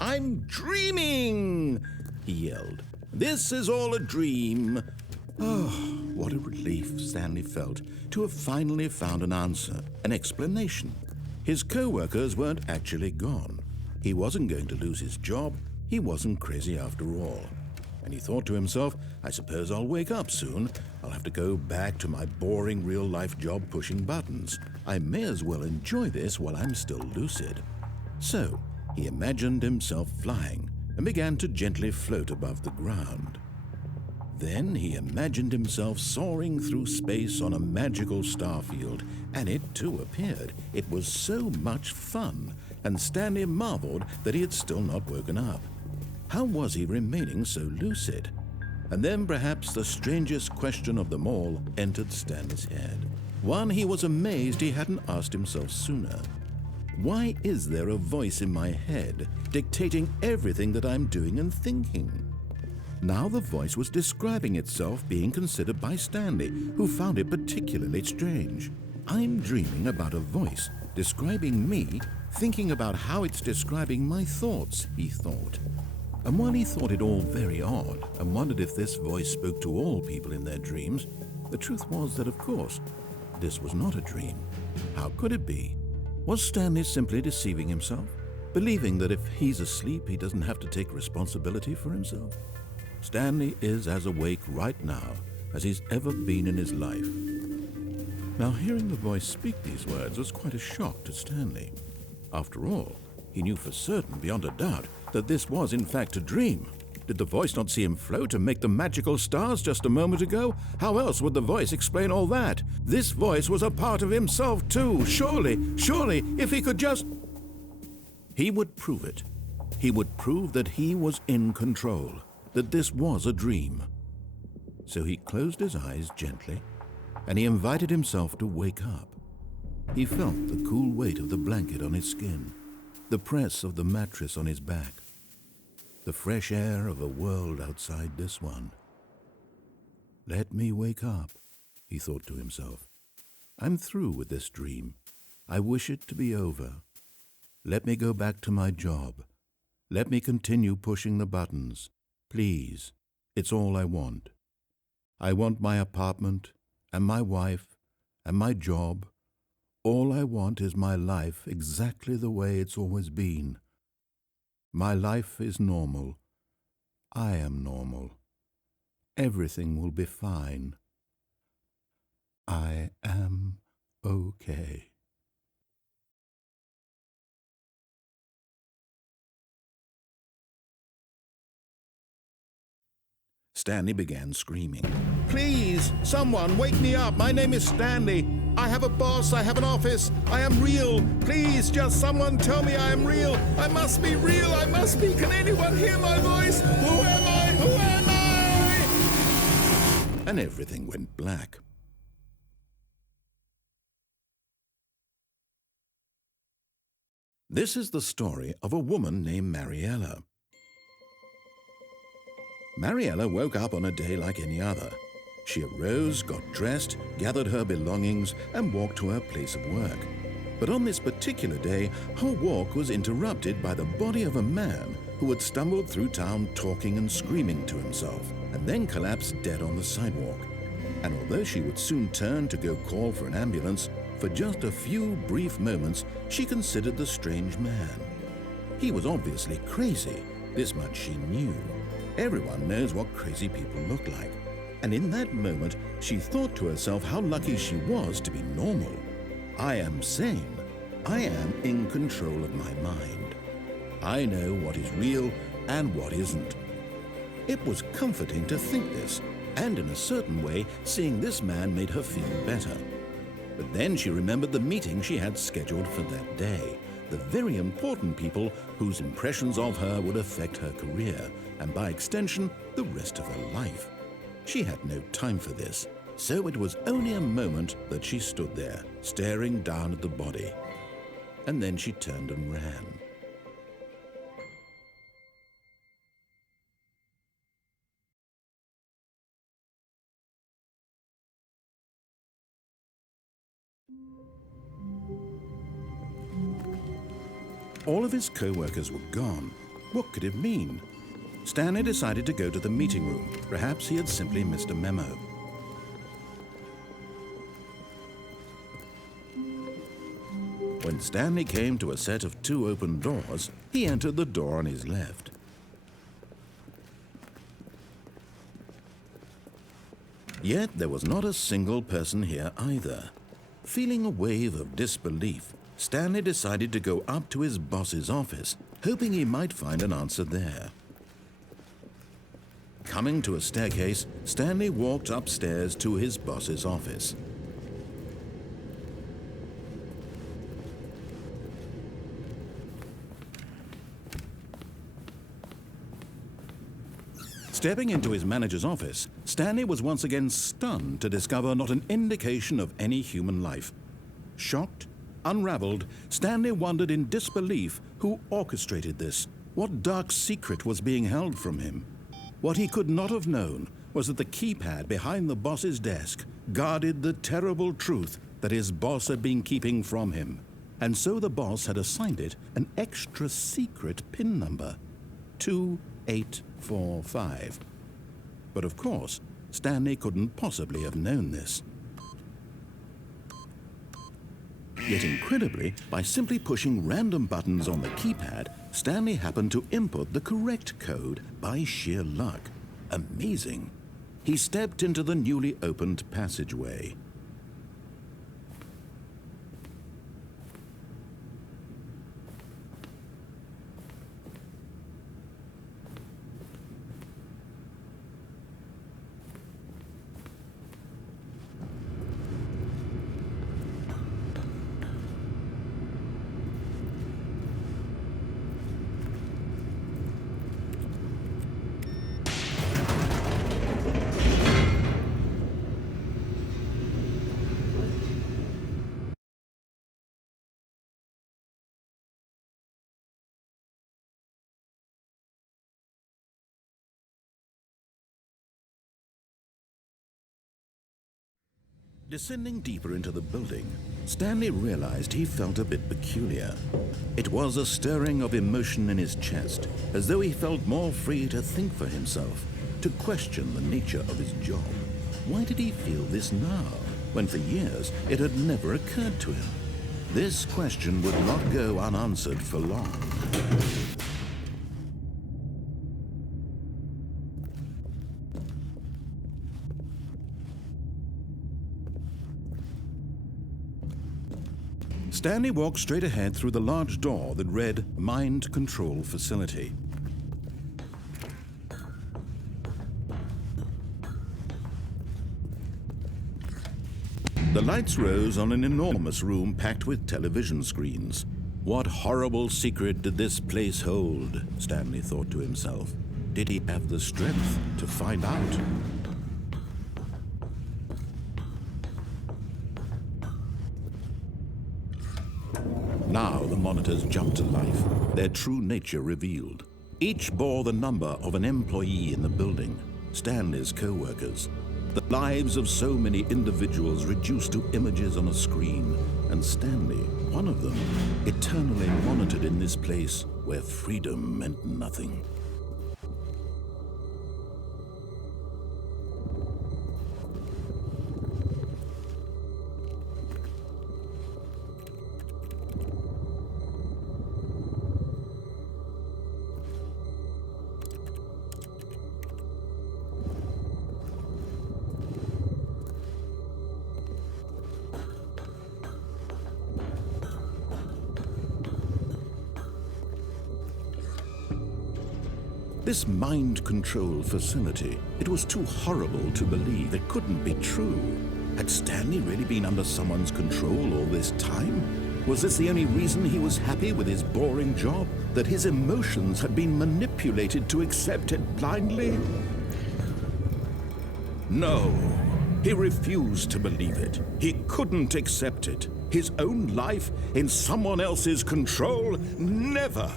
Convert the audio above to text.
I'm dreaming, he yelled. This is all a dream. Oh, what a relief Stanley felt to have finally found an answer, an explanation. His co-workers weren't actually gone. He wasn't going to lose his job. He wasn't crazy after all. And he thought to himself, I suppose I'll wake up soon. I'll have to go back to my boring real-life job pushing buttons. I may as well enjoy this while I'm still lucid. So he imagined himself flying and began to gently float above the ground. Then he imagined himself soaring through space on a magical starfield, and it too appeared. It was so much fun, and Stanley marveled that he had still not woken up. How was he remaining so lucid? And then perhaps the strangest question of them all entered Stanley's head. One he was amazed he hadn't asked himself sooner. Why is there a voice in my head dictating everything that I'm doing and thinking? Now the voice was describing itself being considered by Stanley, who found it particularly strange. I'm dreaming about a voice describing me, thinking about how it's describing my thoughts, he thought. And while he thought it all very odd and wondered if this voice spoke to all people in their dreams, the truth was that, of course, this was not a dream. How could it be? Was Stanley simply deceiving himself, believing that if he's asleep, he doesn't have to take responsibility for himself? Stanley is as awake right now as he's ever been in his life. Now, hearing the voice speak these words was quite a shock to Stanley. After all, he knew for certain, beyond a doubt, that this was in fact a dream. Did the voice not see him float and make the magical stars just a moment ago? How else would the voice explain all that? This voice was a part of himself too. Surely, if he could just... He would prove it. He would prove that he was in control, that this was a dream. So he closed his eyes gently, and he invited himself to wake up. He felt the cool weight of the blanket on his skin, the press of the mattress on his back, the fresh air of a world outside this one. Let me wake up, he thought to himself. I'm through with this dream. I wish it to be over. Let me go back to my job. Let me continue pushing the buttons. Please, it's all I want. I want my apartment and my wife and my job. All I want is my life exactly the way it's always been. My life is normal. I am normal. Everything will be fine. I am okay. Stanley began screaming. Please, someone, wake me up. My name is Stanley. I have a boss. I have an office. I am real. Please, just someone tell me I am real. I must be real. I must be. Can anyone hear my voice? Who am I? Who am I? And everything went black. This is the story of a woman named Mariella. Mariella woke up on a day like any other. She arose, got dressed, gathered her belongings, and walked to her place of work. But on this particular day, her walk was interrupted by the body of a man who had stumbled through town talking and screaming to himself, and then collapsed dead on the sidewalk. And although she would soon turn to go call for an ambulance, for just a few brief moments, she considered the strange man. He was obviously crazy. This much she knew. Everyone knows what crazy people look like. And in that moment, she thought to herself how lucky she was to be normal. I am sane. I am in control of my mind. I know what is real and what isn't. It was comforting to think this, and in a certain way, seeing this man made her feel better. But then she remembered the meeting she had scheduled for that day, the very important people whose impressions of her would affect her career, and by extension, the rest of her life. She had no time for this, so it was only a moment that she stood there, staring down at the body. And then she turned and ran. All of his co-workers were gone, What could it mean? Stanley decided to go to the meeting room. Perhaps he had simply missed a memo. When Stanley came to a set of 2 open doors, he entered the door on his left. Yet there was not a single person here either. Feeling a wave of disbelief, Stanley decided to go up to his boss's office, hoping he might find an answer there. Coming to a staircase, Stanley walked upstairs to his boss's office. Stepping into his manager's office, Stanley was once again stunned to discover not an indication of any human life. Shocked, unraveled, Stanley wondered in disbelief who orchestrated this. What dark secret was being held from him? What he could not have known was that the keypad behind the boss's desk guarded the terrible truth that his boss had been keeping from him. And so the boss had assigned it an extra secret PIN number, 2845. But of course, Stanley couldn't possibly have known this. Yet incredibly, by simply pushing random buttons on the keypad, Stanley happened to input the correct code by sheer luck. Amazing. He stepped into the newly opened passageway. Descending deeper into the building, Stanley realized he felt a bit peculiar. It was a stirring of emotion in his chest, as though he felt more free to think for himself, to question the nature of his job. Why did he feel this now, when for years it had never occurred to him? This question would not go unanswered for long. Stanley walked straight ahead through the large door that read Mind Control Facility. The lights rose on an enormous room packed with television screens. What horrible secret did this place hold? Stanley thought to himself. Did he have the strength to find out? Now the monitors jumped to life, their true nature revealed. Each bore the number of an employee in the building, Stanley's co-workers. The lives of so many individuals reduced to images on a screen, and Stanley, one of them, eternally monitored in this place where freedom meant nothing. This mind control facility, it was too horrible to believe. It couldn't be true. Had Stanley really been under someone's control all this time? Was this the only reason he was happy with his boring job? That his emotions had been manipulated to accept it blindly? No, he refused to believe it. He couldn't accept it. His own life in someone else's control? Never!